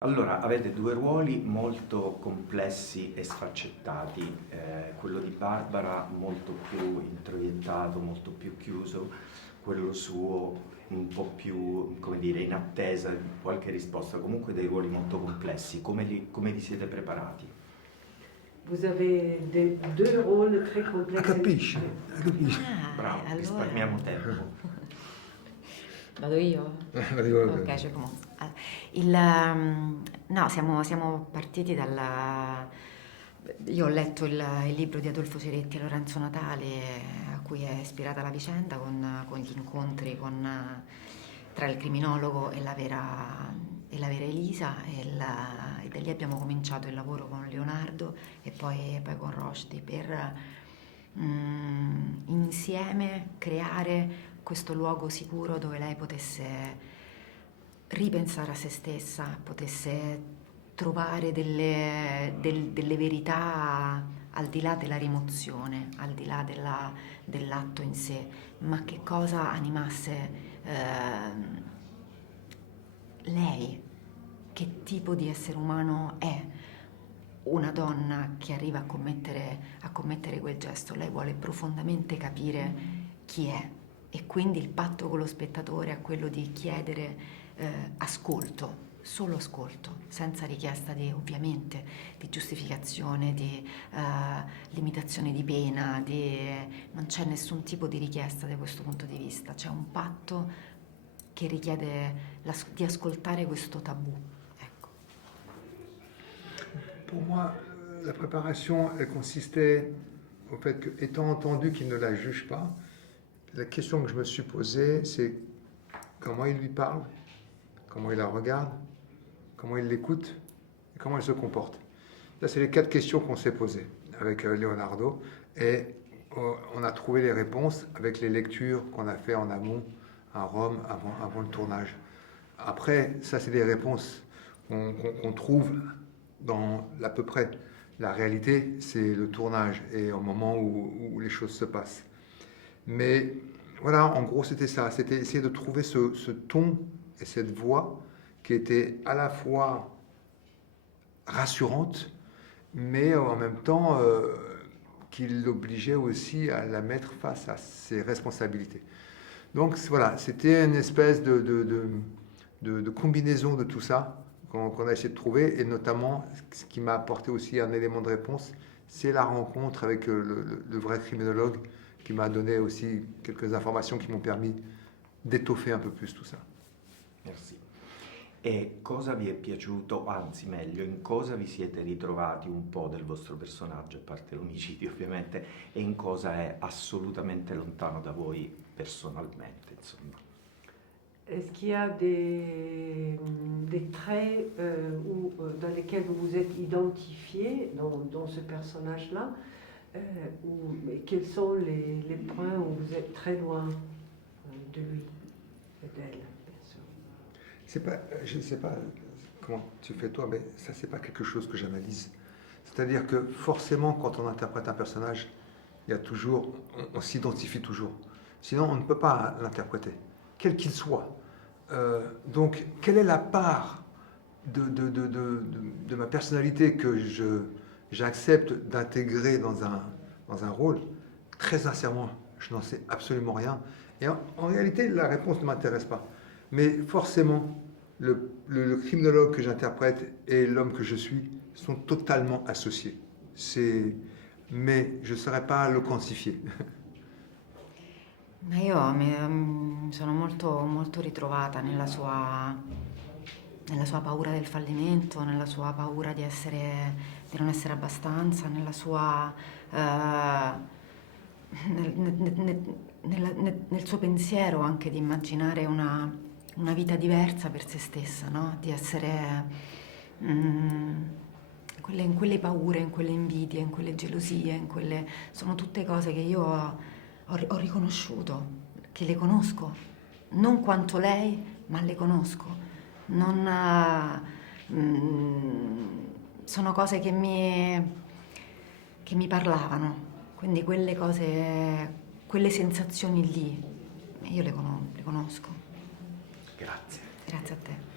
Allora, avete due ruoli molto complessi e sfaccettati, quello di Barbara molto più introiettato, molto più chiuso, quello suo un po' più, come dire, in attesa di qualche risposta, comunque dei ruoli molto complessi. Come vi siete preparati? Vous avez deux rôles très complexes. Capisci, capisci. Bravo, Allora risparmiamo tempo. vado io? Ok, cioè comunque. No, siamo partiti dalla. Io ho letto il libro di Adolfo Ceretti e Lorenzo Natale, a cui è ispirata la vicenda, con gli incontri tra il criminologo e la vera Elisa, e da lì abbiamo cominciato il lavoro con Leonardo e poi con Rushdie per insieme creare questo luogo sicuro dove lei potesse ripensare a se stessa, potesse trovare delle verità al di là della rimozione, al di là dell'atto in sé, ma che cosa animasse lei, che tipo di essere umano è una donna che arriva a commettere quel gesto. Lei vuole profondamente capire chi è, e quindi il patto con lo spettatore è quello di chiedere ascolto, solo ascolto, senza richiesta ovviamente di giustificazione, di limitazione di pena, non c'è nessun tipo di richiesta da questo punto di vista, c'è un patto che richiede di ascoltare questo tabù. Ecco. Pour moi, la préparation, elle consistait au fait que, étant entendu qu'il ne la juge pas, la question que je me suis posée, c'est comment il lui parle, comment il la regarde, comment il l'écoute et comment il se comporte. Ça, c'est les 4 questions qu'on s'est posées avec Leonardo, et on a trouvé les réponses avec les lectures qu'on a fait en amont à Rome avant le tournage. Après, ça, c'est des réponses qu'on trouve dans à peu près. La réalité, c'est le tournage et au moment où les choses se passent. Mais voilà, en gros, c'était ça. C'était essayer de trouver ce ton et cette voix qui était à la fois rassurante, mais en même temps qui l'obligeait aussi à la mettre face à ses responsabilités. Donc voilà, c'était une espèce de combinaison de tout ça qu'on a essayé de trouver, et notamment ce qui m'a apporté aussi un élément de réponse, c'est la rencontre avec le vrai criminologue, qui m'a donné aussi quelques informations qui m'ont permis d'étoffer un peu plus tout ça. Merci. E cosa vi è piaciuto, anzi meglio, in cosa vi siete ritrovati un po' del vostro personaggio, a parte l'omicidio ovviamente, e in cosa è assolutamente lontano da voi personalmente, insomma. Est-ce qu'il y a des traits dans lesquels vous vous êtes identifié dans ce personnage-là, et quels sont les points où vous êtes très loin de lui et d'elle, bien sûr? Je ne sais pas comment tu fais toi, mais ça, c'est pas quelque chose que j'analyse. C'est-à-dire que forcément, quand on interprète un personnage, il y a toujours, on s'identifie toujours. Sinon, on ne peut pas l'interpréter, quel qu'il soit. Donc, quelle est la part de ma personnalité que j'accepte d'intégrer dans un rôle? Très sincèrement, je n'en sais absolument rien. Et en réalité, la réponse ne m'intéresse pas. Mais forcément, le criminologue que j'interprète et l'homme que je suis sont totalement associés. Mais je ne saurais pas le quantifier. Ma io mi sono molto, molto ritrovata nella sua paura del fallimento, nella sua paura di non essere abbastanza, nel suo pensiero anche di immaginare una vita diversa per se stessa, no? Di essere in quelle paure, in quelle invidie, in quelle gelosie, sono tutte cose che io ho riconosciuto, che le conosco, non quanto lei, ma le conosco. Sono cose che mi parlavano, quindi quelle cose, quelle sensazioni lì, io le conosco. Grazie. Grazie a te.